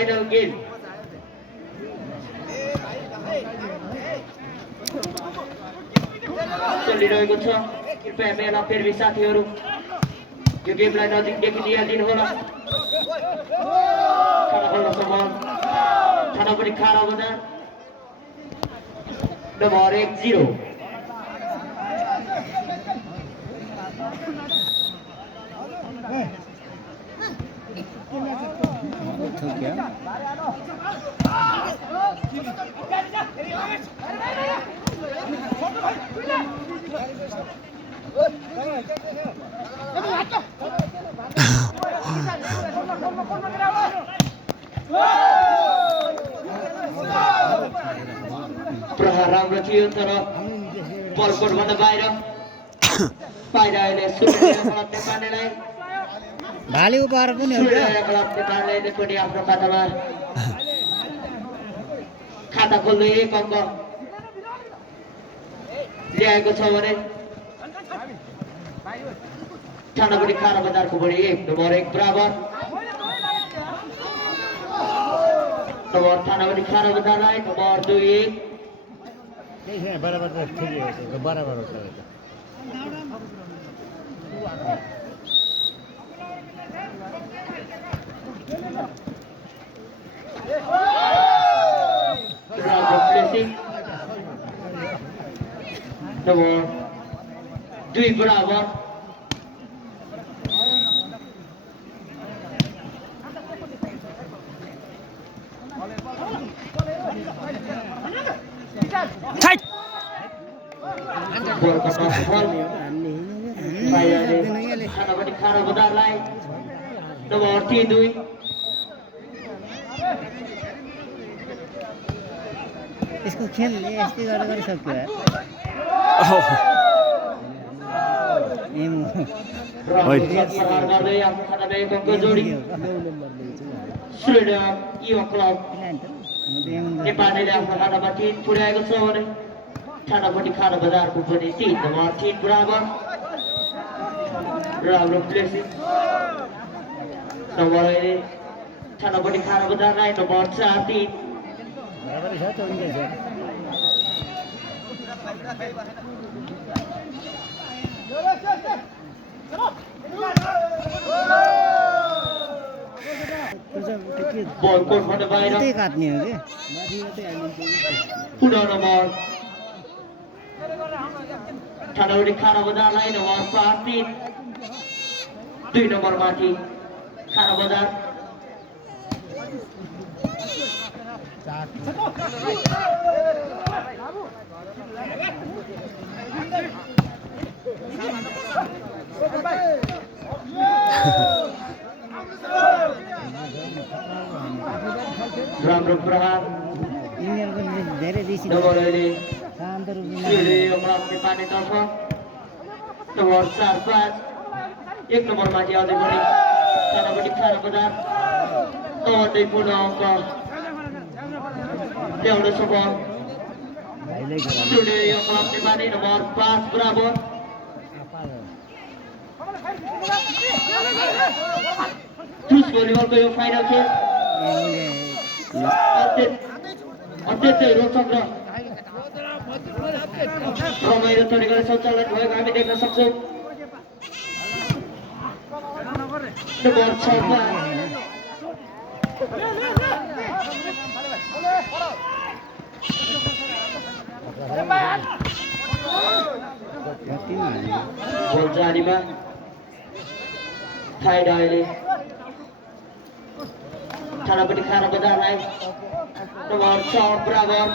final game. चलिरहेको छ कृपया मेला प्रेमी साथीहरू यो गेमलाई नजिकदेखि निहालिदिनु होला खाना खोल्न सम्म खाना पनि खाना बजार नम्बर 1-0 प्रहार राम्रो थियो तर बल कोर्टबाट बाहिर अहिले नेपालीलाई भाले उपहार पनि हो नेपालीले पनि आफ्नो खातामा खाता खोल्दै 1 अङ्क ल्याएको छ भने थानापट्टि खाना बजारको बढी 1 नम्बर 1 बराबर नम्बर थानापट्टि खाना बजारलाई नम्बर 2-1 बराबर हो नम्बर 2 बराबर खाना बजारलाई नम्बर 3-2 यसको खेल यस्तै गर्दै सक्यो नेपालीले आफ्नो खानामा 3 पुर्याएको छ भने थानापट्टि खाना बजारको पनि 3 नम्बर 3 बराबर राम्रो प्लेसिङ नम्बर थानापट्टि खाना बजारलाई नम्बर 4-3 बल कोर्टबाट बाहिर काट्ने हो कि पुनः नम्बर थानापट्टि खाना बजारलाई नम्बर 5-3 2 नम्बर माथि खाना बजार राम्रो प्रहार धेरै बेसी नेपालीतर्फ नम्बर 4-5 1 नम्बर माथि आउँदै पनि थानापट्टि खाना बजार नम्बर 2 पूर्ण अङ्क ल्याउन सफल नेपाली नम्बर 5 बराबर चुज भलिबलको यो फाइनल खेल अत्यन्तै रोचक र रमाइलो तरिकाले सञ्चालन भएको हामी देख्न सक्छौँ नम्बर 6 बल जारीमा फाइदा अहिले थानापट्टि खाना बजारलाई नम्बर 6 बराबर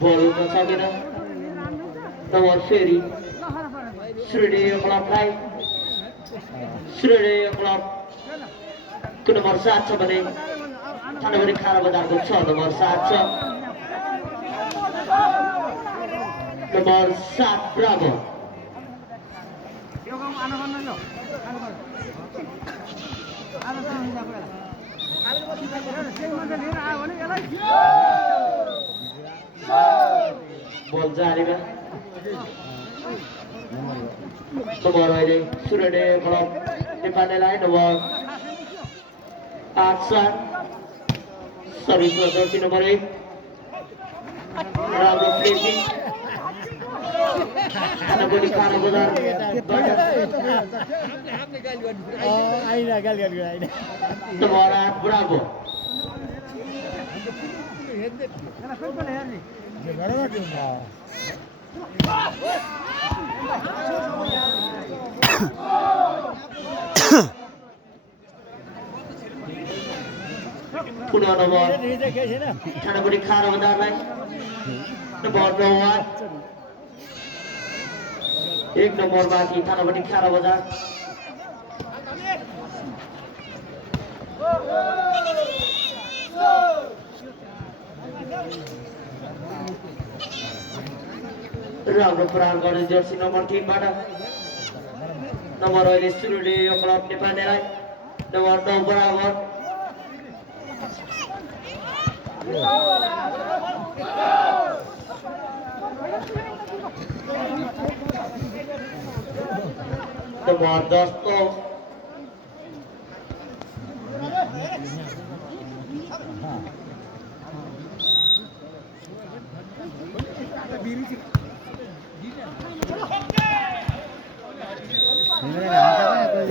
बल उठ्न सकेन नम्बर फेरि श्रेणीय क्लबलाई श्रेणीय क्लबको नम्बर 7 छ भने थानापट्टि खाना बजारको 6 नम्बर 7 छ नम्बर 7 बराबर बल जारीमा nomor ini sudah dikolom dipakai lain nomor 8 sorry si nomor ini Rabu Flipping namun di kana benar nomor Bravo punya nomor karena beri kara benar lain nomor 2 एक nomor bagi karena beri kara benar राम्रो प्रहार गर्ने Jersey number 3 बाट number अहिले सुरुले यो club नेपालीलाई number 9 बराबर number 10 तो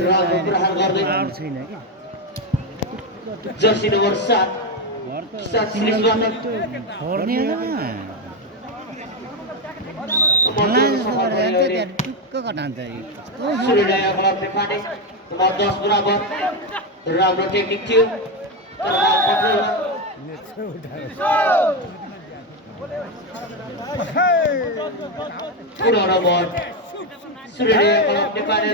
राम्रो प्रहार गर्दै Jersey number 7 Surabaya Club Nepali nomor 10 berabar राम्रो टेक्निक थियो पुनः nomor Surabaya Club Nepali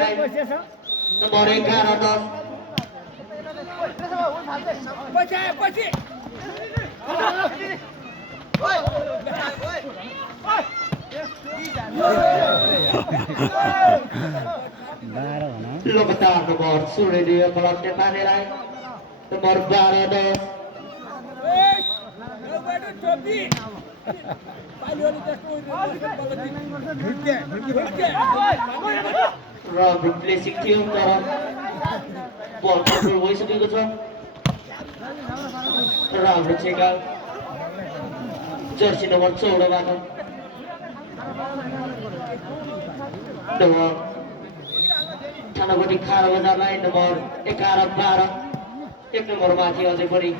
nomor 11 लगातार nomor Surabaya Club Nepali nomor 12 राम्रो प्लेसिङ थियो तर बल कन्ट्रोल भइसकेको छ राम्रो चेकआउट जर्सी नम्बर 14 बाट nomor थानापट्टि खारा बजारलाई nomor 11-12 एक नम्बर माथि अझै पनि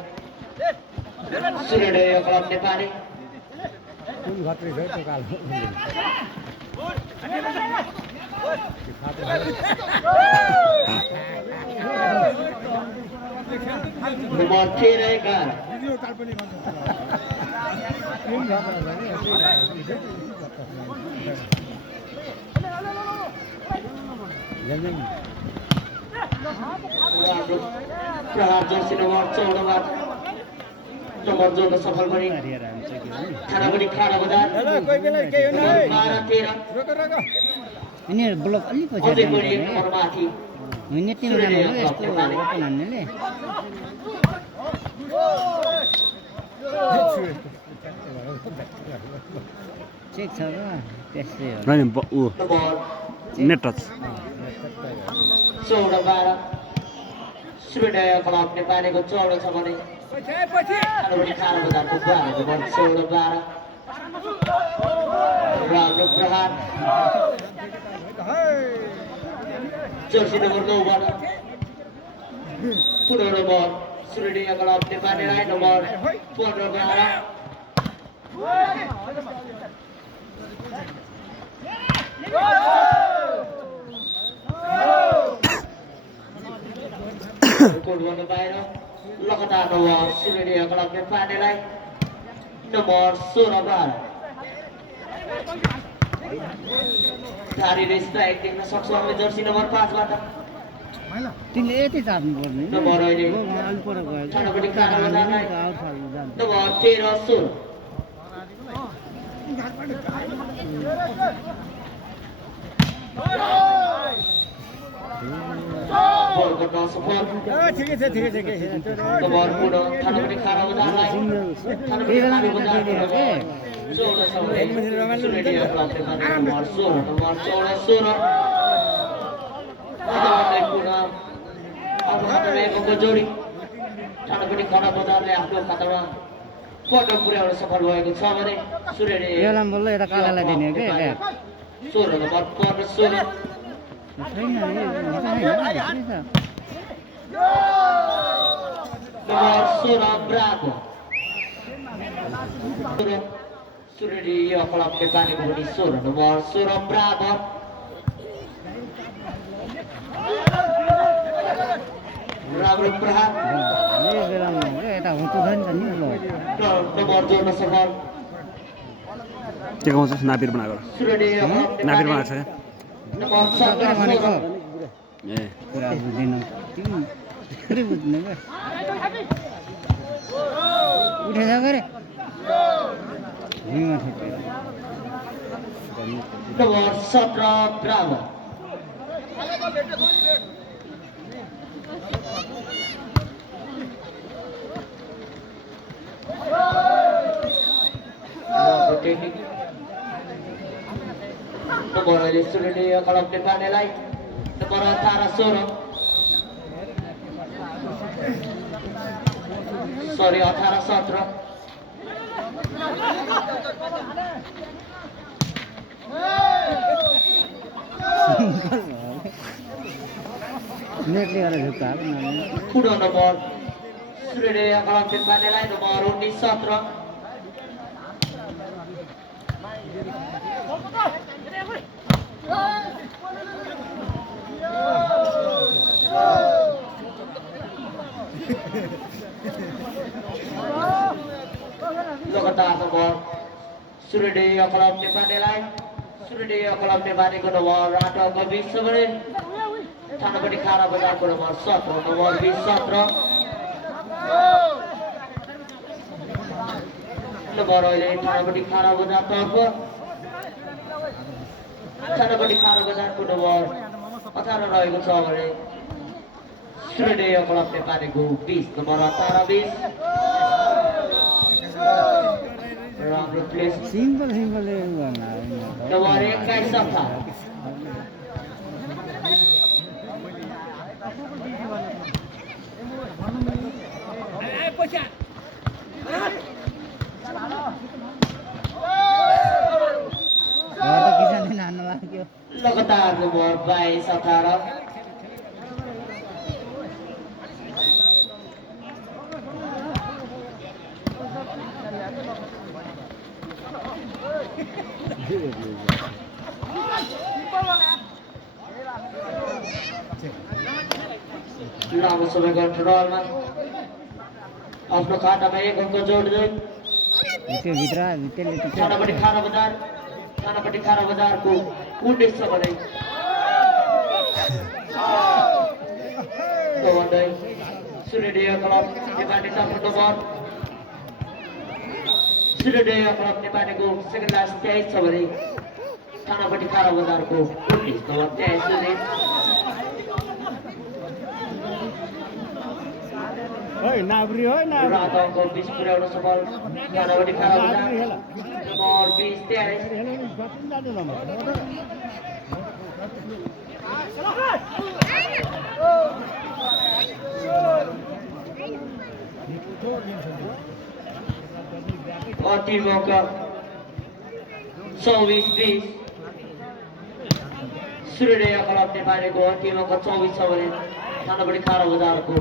Surabaya Club Nepali nomor 13 प्रहार जर्सी नम्बर 14 बाट नम्बर जोड्न सफल पनि थानापट्टि खारा बजार 12-13 यिनीहरू ब्लक अलि पछि अझै पनि एक नम्बर माथि हुने तिम्रो राम्रो यस्तो ओपन हान्नेले चेक छ र त्यसले हो net touch 14-12 Surabaya Club Nepali को 14 छ भने थानापट्टि खारा बजारको 14-12 राम्रो प्रहार जर्सी नम्बर 9 बाट पुनः nomor Surabaya Club Nepali nomor 15-12 Kurban Bayro लगातार nomor Surabaya Club Nepali nomor 16 धारीले strike देख्न सक्छौँ हामी जर्सी नम्बर 5 बाट तिमीले यति चाप्नु पर्ने नम्बर अहिले अलि पर गयो थानापट्टि खारा बजारलाई आउट फाल्नु जान्छ nomor 13 सुन namun no support. Nomor kuno Thanapati Khara Bazarलाई Thanapati Khara Bazar Sora Sampai Surya Club dengan nomor 16 Ada kuno Apa katanya Bogojori Thanapati Khara Bazarले आफ्नो खातामा पटक पुर्याउन सफल भएको छ भने सूर्यले यो लाम बोल्लो एउटा कालालाई दिने हो के 16 नम्बर 16 छैन nomor 16 Bravo Suredi klub depan ibu di nomor 16 Bravo Bravo Prahat यो बेलामा यता हुँदैन नि ल nomor 12 के गाउँछ नापिर बनाएको Suredi नापिर बनाएको छ nomor सबैले भनेको 11 ए कुरा बुझ्दैन तिमी पुरै बुझ्दैन क्या उठेछ गरे भुइँमा ठोकेर nomor 17 Bravo nomor ini sudah di kolom depan nilai nomor 18 Soro sorry 18 Sotro नेटले गर्दा झुक्का kudo nomor sudah di kolom depan nilai nomor 19 Sotro Lokata nomor Surya Kolom depan nilai Surya Kolom depan itu nomor Rado Gobi Seberin Thanapati Khara Bazar nomor 17 nomor 17 nomor ini Thanapati Khara Bazar Thanapati Khara Bazar nomor 18 रहेको छ भने Surya Kolom depan itu 20 nomor 18 Wrong replace simple simple nomor 21 Safa किसानले हान्नु लाग्यो लगातार nomor 22 18 लामो समय कन्ट्रोलमा आफ्नो खातामा एक अङ्क जोड्दै त्यो भित्र त्यसले त Thanapati Khara Bazarको 19 छ भने भन्दै सूर्योदय क्लब नेपाली तर्फ nomor सूर्योदय क्लब नेपालीको सेकेन्ड लास्ट 23 छ भने Thanapati Khara Bazarको 19 nomor 23 ओइ नाब्री हो ना रातको 20 पुर्याउन सफल Thanapati Khara Bazar nomor 20 23 अन्तिम मौका 24-20 सूर्योदय क्लब नेपालीको अन्तिम मौका 24 छ भने Thanapati Khara Bazarको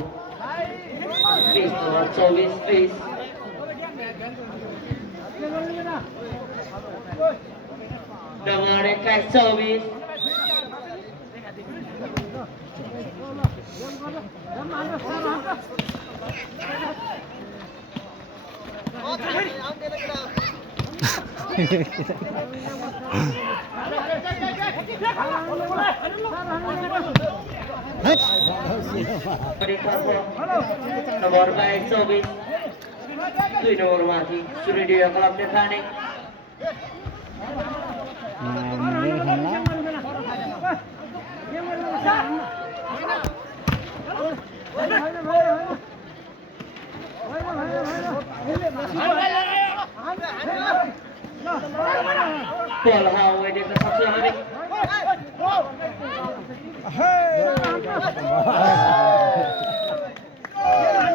20 nomor 24-20 nomor 24 nomor 24 2 nomor mati Surya Club Nepani Ball Howard in the subsidiary.